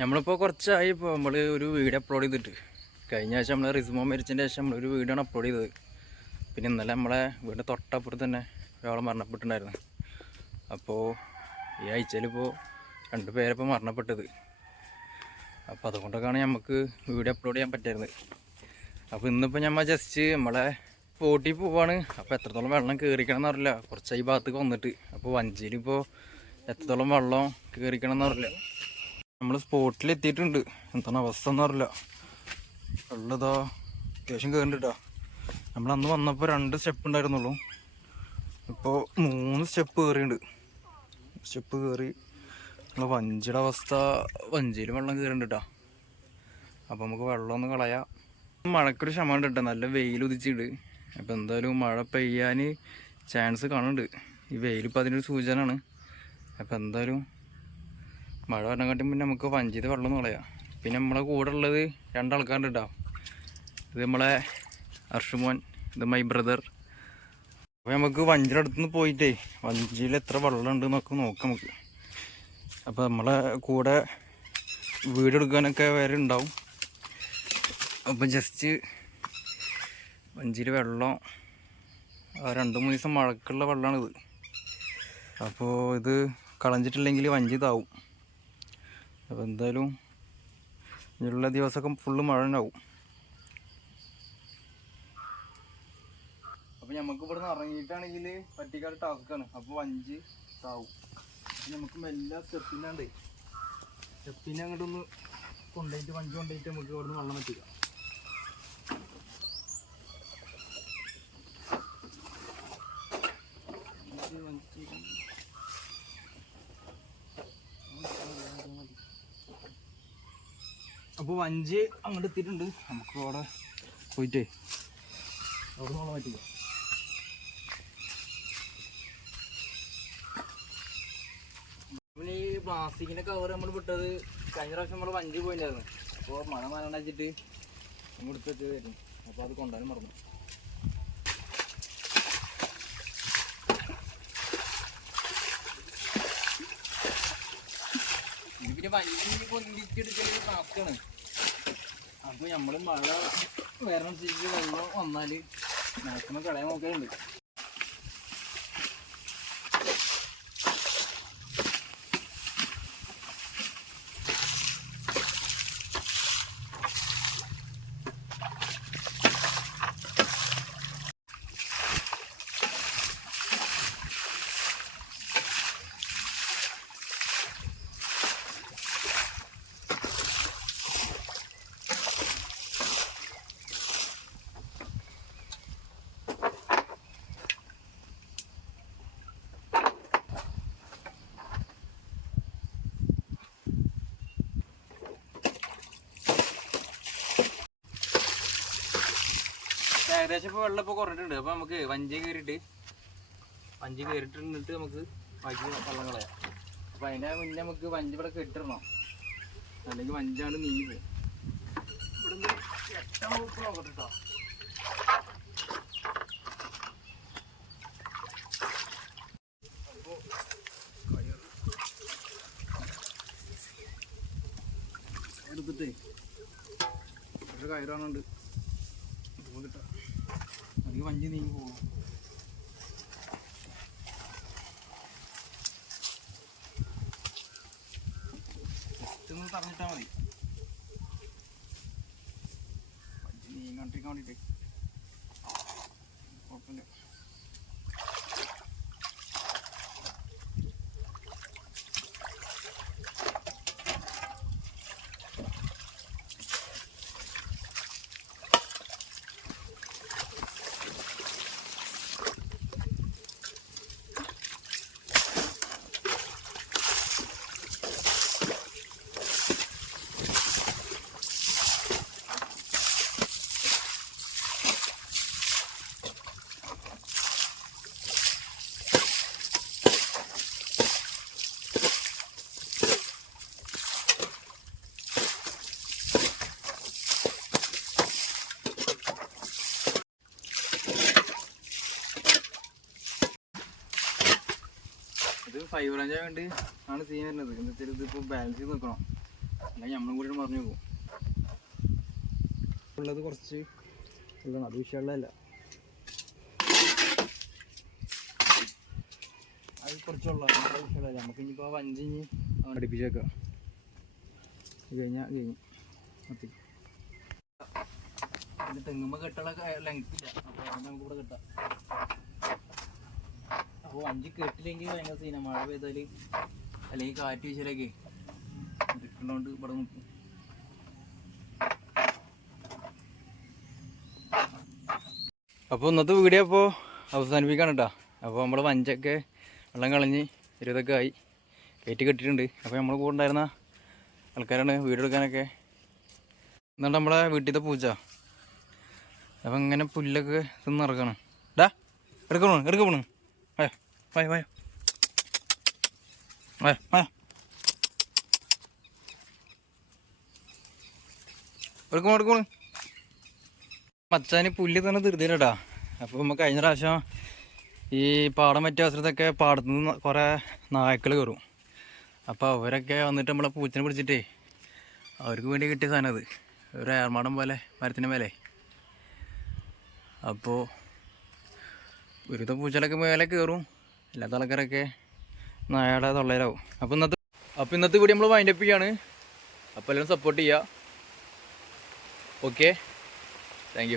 നമ്മളിപ്പോൾ കുറച്ചായി ഇപ്പോൾ നമ്മൾ ഒരു വീഡിയോ അപ്ലോഡ് ചെയ്തിട്ട്. കഴിഞ്ഞ ആഴ്ച നമ്മൾ റിസ്മോ മരിച്ചതിന്റെ ശേഷം നമ്മളൊരു വീഡിയോ ആണ് അപ്ലോഡ് ചെയ്തത്. പിന്നെ ഇന്നലെ നമ്മളെ വീടിന്റെ തൊട്ടപ്പുറത്ത് തന്നെ ഒരാൾ മരണപ്പെട്ടിട്ടുണ്ടായിരുന്നു. അപ്പോൾ ഈ ആഴ്ചയിൽ ഇപ്പോൾ രണ്ട് പേരിപ്പോൾ മരണപ്പെട്ടത്. അപ്പോൾ അതുകൊണ്ടൊക്കെയാണ് നമുക്ക് വീഡിയോ അപ്ലോഡ് ചെയ്യാൻ പറ്റായിരുന്നത് അപ്പോൾ ഇന്നിപ്പോൾ നമ്മൾ ജസ്റ്റ് നമ്മളെ പോട്ടി പോവാണ്. അപ്പോൾ എത്രത്തോളം വെള്ളം കയറിക്കണം എന്നറിയില്ല കുറച്ച് ഈ ഭാഗത്തേക്ക് വന്നിട്ട്. അപ്പോൾ വഞ്ചിയിലിപ്പോൾ എത്രത്തോളം വെള്ളം കയറിക്കണം എന്നറിയില്ല നമ്മൾ സ്പോട്ടിൽ എത്തിയിട്ടുണ്ട് എന്താണ് അവസ്ഥ എന്ന് അറിയില്ല. വെള്ളതാ അത്യാവശ്യം കയറിട്ടാ നമ്മൾ അന്ന് വന്നപ്പോൾ രണ്ട് സ്റ്റെപ്പ് ഉണ്ടായിരുന്നുള്ളൂ. ഇപ്പോൾ മൂന്ന് സ്റ്റെപ്പ് കയറിയിട്ടുണ്ട് സ്റ്റെപ്പ് കയറി നമ്മളെ വഞ്ചിയുടെ അവസ്ഥ വഞ്ചിയിൽ വെള്ളം കയറിണ്ട് കേട്ടോ അപ്പോൾ നമുക്ക് വെള്ളം ഒന്ന് കളയാം. മഴക്കൊരു ശമനം കേട്ടോ നല്ല വെയിൽ ഉദിച്ചിട്ട് അപ്പോൾ എന്തായാലും മഴ പെയ്യാൻ ചാൻസ് കാണുന്നുണ്ട്. ഈ വെയിൽ അതിനൊരു സൂചനയാണ്. അപ്പോൾ എന്തായാലും മഴ വരണക്കാട്ടും പിന്നെ നമുക്ക് വഞ്ചിത് വെള്ളം കളയാം പിന്നെ നമ്മളെ കൂടെ ഉള്ളത് രണ്ടാൾക്കാരുണ്ട്? കേട്ടോ ഇത് നമ്മളെ അർഷുമോൻ ഇത് മൈ ബ്രദർ അപ്പോൾ നമുക്ക് വഞ്ചിയുടെ അടുത്തുനിന്ന് പോയിട്ടേ വഞ്ചിയിൽ എത്ര വെള്ളം ഉണ്ട് എന്നൊക്കെ നോക്കാം നമുക്ക്. അപ്പോൾ നമ്മളെ കൂടെ വീടെടുക്കാനൊക്കെ വരെ ഉണ്ടാവും. അപ്പോൾ ജസ്റ്റ് വഞ്ചിയിൽ വെള്ളം രണ്ട് മൂന്ന് ദിവസം മഴക്കുള്ള വെള്ളമാണിത് അപ്പോൾ ഇത് കളഞ്ഞിട്ടില്ലെങ്കിൽ വഞ്ചി ഇതാവും. അപ്പോൾ എന്തായാലും ഇനിയുള്ള ദിവസമൊക്കെ ഫുള്ള് മഴ ഉണ്ടാവും. അപ്പോൾ നമുക്ക് ഇവിടെ നിന്ന് ഇറങ്ങിയിട്ടാണെങ്കിൽ പറ്റിക്കാട് ടാസ്ക്കാണ് അപ്പോൾ വഞ്ചി അപ്പോൾ നമുക്ക് മെല്ലെ സ്റ്റെപ്പിനാണ്ട് സ്റ്റെപ്പിനെ അങ്ങോട്ടൊന്ന് കൊണ്ടുപോയിട്ട് വഞ്ചി കൊണ്ടുപോയിട്ട് നമുക്ക് ഇവിടെ നിന്ന് വെള്ളം എത്തിക്കാം അപ്പോൾ വഞ്ചി അങ്ങോട്ട് എത്തിയിട്ടുണ്ട്. നമുക്ക് അവിടെ പോയിട്ടേ. അവിടെ നിന്ന് പറ്റില്ല. ഈ പ്ലാസ്റ്റിക്കിന്റെ കവർ നമ്മൾ വിട്ടത് കഴിഞ്ഞ പ്രാവശ്യം നമ്മൾ വഞ്ചി പോയില്ലായിരുന്നു. അപ്പോൾ മഴ മരണം വെച്ചിട്ട് നമ്മൾ എടുത്തെത്തിയതായിരുന്നു അപ്പോൾ അത് കൊണ്ടാലും മറന്നു. പിന്നെ വഞ്ചി പൊന്തിച്ചെടുക്കുന്ന ടാസ്ക്കാണ് അപ്പോൾ നമ്മൾ മഴ വരണനുസരിച്ച് വെള്ളം വന്നാൽ മാക്സിമം കളയാൻ നോക്കലുണ്ട് ഏകദേശം ഇപ്പോൾ വെള്ളം ഇപ്പോൾ കുറഞ്ഞിട്ടുണ്ട്. അപ്പോൾ നമുക്ക് വഞ്ചി കയറിയിട്ട് വഞ്ചി കയറിട്ട് നമുക്ക് ബാക്കി വെള്ളം കളയാം. അപ്പോൾ അതിന്റെ മുന്നേ നമുക്ക് വഞ്ചി ഇവിടെ കെട്ടിടണം. അല്ലെങ്കിൽ വഞ്ചാണ് നീങ്ങി ഇവിടുന്ന് എട്ടാം വകുപ്പ് നോക്കട്ടെ കേട്ടോ. എടുത്തിട്ടേ. ഒരു കയറാണുണ്ട് അല്ലെങ്കിൽ വഞ്ചി നീങ്ങി പോകും ജസ്റ്റ് തറഞ്ഞിട്ടാ മതി. വഞ്ചി നീങ്ങാണ്ടിരിക്കാൻ വേണ്ടിട്ടേ. കുഴപ്പമില്ല. ഇത് റേഞ്ച് വേണ്ടി ആണ് സീൻ വരുന്നത്. എന്താ വെച്ചാൽ ഇതിപ്പോൾ ബാലൻസ് ചെയ്ത് നിൽക്കണം അല്ലെങ്കിൽ നമ്മളും കൂടി മറിഞ്ഞു പോകും. ഉള്ളത് കുറച്ച് ഉള്ളതാണ് അത് വിഷയമുള്ളതല്ല. അത് കുറച്ചുള്ള. വിഷയമുള്ള നമുക്ക് ഇനിയിപ്പോൾ വഞ്ചിഞ്ഞ് അടുപ്പിച്ചേക്കാം ഇത് കഴിഞ്ഞാൽ കഴിഞ്ഞു. മതി ഇത് തെങ്ങുമ്പോൾ കെട്ടുള്ള ലെങ്ത്തില്ല അപ്പോൾ നമുക്ക് ഇവിടെ കെട്ടാം. വഞ്ചി കെട്ടില്ലെങ്കിൽ ഭയങ്കര സീന മഴ പെയ്താൽ അല്ലെങ്കിൽ കാറ്റ് വീശലൊക്കെ ഇരിക്കുന്നതുകൊണ്ട് ഇവിടെ നിൽക്കും അപ്പോൾ ഇന്നത്തെ വീഡിയോ അപ്പോൾ അവസാനിപ്പിക്കാണ് കേട്ടോ അപ്പോൾ നമ്മൾ വഞ്ചൊക്കെ വെള്ളം കളഞ്ഞ് ഇരുപതൊക്കെ ആയി. കയറ്റി കെട്ടിയിട്ടുണ്ട്. അപ്പോൾ നമ്മൾ കൂടെ ഉണ്ടായിരുന്ന ആൾക്കാരാണ് വീഡിയോ എടുക്കാനൊക്കെ. എന്നിട്ട് നമ്മളെ വീട്ടിലത്തെ പൂച്ച അപ്പം ഇങ്ങനെ പുല്ലൊക്കെ തിന്ന് ഇറക്കണം ഡാ എടുക്കണോ വായോ vai. Vai, vai. വായോ എടുക്കണോ മച്ചാനി പുല്ല് തന്നെ തീർത്തില്ലടാ അപ്പോൾ നമ്മൾ കഴിഞ്ഞ പ്രാവശ്യം ഈ പാടം പറ്റിയ അവസരത്തൊക്കെ പാടത്തു നിന്ന് കുറേ നായ്ക്കൾ കയറും. അപ്പോൾ അവരൊക്കെ വന്നിട്ട് നമ്മളെ പൂച്ചനെ പിടിച്ചിട്ടേ അവർക്ക് വേണ്ടി കിട്ടിയ സാധനം അത്. ഒരു ഏർമാടം പോലെ മരത്തിന്റെ മേലെ. അപ്പോൾ ഒരുത്ത പൂച്ചലൊക്കെ മേലെ കയറും. അല്ലാത്ത ആൾക്കാരൊക്കെ നായയുടെ തൊള്ളയിലാവും അപ്പോൾ ഇന്നത്തെ അപ്പോൾ ഇന്നത്തെ കൂടി നമ്മൾ വൈൻഡപ്പ് ചെയ്യാണ്. അപ്പോൾ എല്ലാവരും സപ്പോർട്ട് ചെയ്യുക ഓക്കെ താങ്ക്